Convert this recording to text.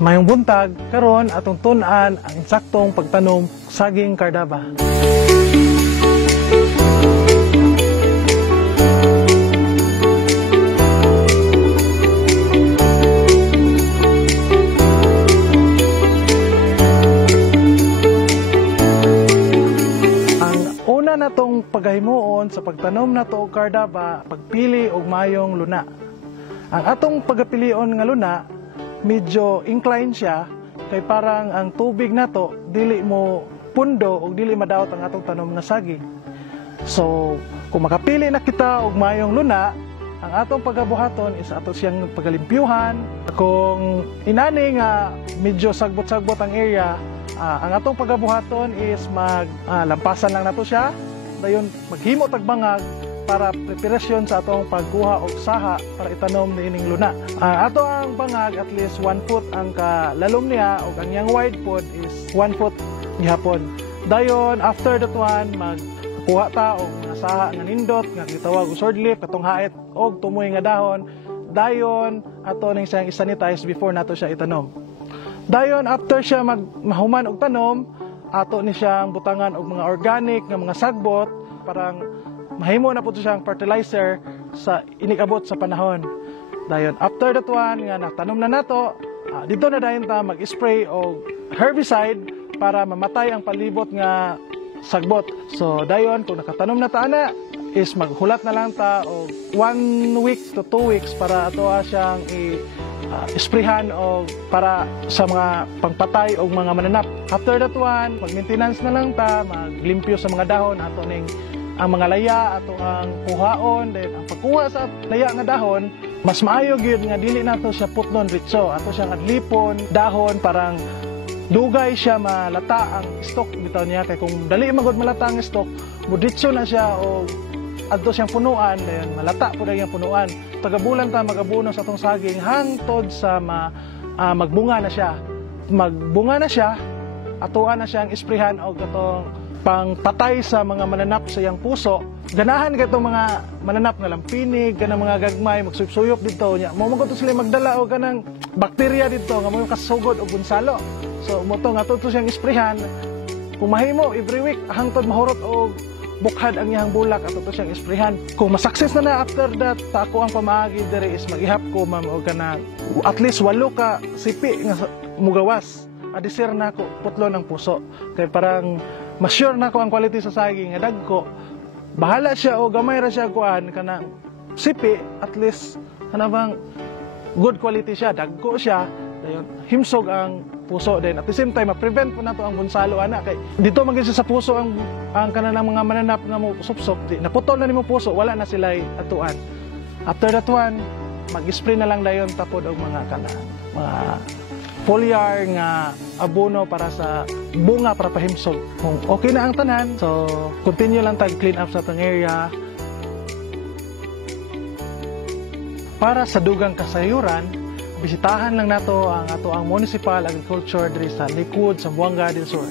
Mayong buntag karon atong tun-an ang insaktong pagtanom saging Cardaba. Ang una natong paghimuon sa pagtanom nato og Cardaba, pagpili og mayong luna. Ang atong pagapilion nga luna medyo incline siya kay parang ang tubig nato dili mo pundo o dili madawat ang atong tanom nga saging. So kung makapili na kita og mayong luna, ang atong pagabuhaton is ato siyang pagalimpyuhan. Kung inani nga medyo sagbot-sagbot ang area, ang atong pagabuhaton is lampasan lang nato siya, dayon maghimo tag bangag para preparasyon sa atong pagkuha og saha para itanom niining luna. Ato ang bangag at least 1 foot ang kalalom niya ug ang yang wide pod is 1 foot gihapon. Dayon after that one magkuha ta og mga saha nga nindot nga gitawag og sword leaf katong hait og tumoy nga dahon. Dayon ato ning siyang isanitize before nato siya itanom. Dayon after siya mahuman og tanom, ato ni siyang butangan og mga organic nga mga sagbot parang mahimo na po siyang fertilizer sa inikabot sa panahon. Dayon after that one nga natanom na nato, dito na dayon ta mag-spray og herbicide para mamatay ang palibot nga sagbot. So dayon kung nakatanom na ta ana is maghulat na lang ta og 1 week to 2 weeks para ato siyang isprayhan o para sa mga pangpatay o mga mananap. After that one, mag-maintenance na lang ta, maglimpyo sa mga dahon ato ning ang mga laya ato ang kuhaon. Then ang pagkuha sa laya nga dahon, mas maayo gyud nga dili nato siya putnon ritso, ato siyang adlipon dahon parang dugay siya malata ang stock bitaw niya kay kung dali magud malata ang stock, muditso na siya o adto siyang punuan, then malata pud ang punuan. Tagabulan ta magabuno sa atong saging hangtod sa magbunga na siya. Magbunga na siya, atuan na siyang isprayhan og atong pangpatay sa mga mananap sa iyang puso. Ganahan ka itong mga mananap nga lampinig, ganang mga gagmay, magsuyop-suyop dito niya. Mamugot sila magdala o ganang bakterya dito, nga mga kasugod o bunsalo. So, muto nga ito siyang isprayhan. Kung mahimo, every week, hangtod mahurot o bukhad ang iyang bulak at ito siyang isprayhan. Kung masakses na after that, ako ang pamaagi diri is mag-ihap ko, ma'am, o ganang at least 8 ka sipi nga mugawas. Adisir na ako, putlo ng puso. Kaya parang ma-sure na ko ang quality sa saging nga dagko. Bahala siya o gamay ra siya kuan kana sipi, at least bang good quality siya, dagko siya, dayon himsog ang puso din. At the same time, ma-prevent po nato ang bunsalo ana kay dito magin sa puso ang kanang mga mananap nga mo supsop, di naputol na nimo puso, wala na sila atuan. After that one, mag-spray na lang dayon tapod og mga mga foliar nga abono para sa bunga para pahimsog. Kung okay na ang tanan, so continue lang tag clean up sa atong area. Para sa dugang kasayuran, bisitahan lang nato ang municipal agriculture diri sa likod sa Buanga del Sur.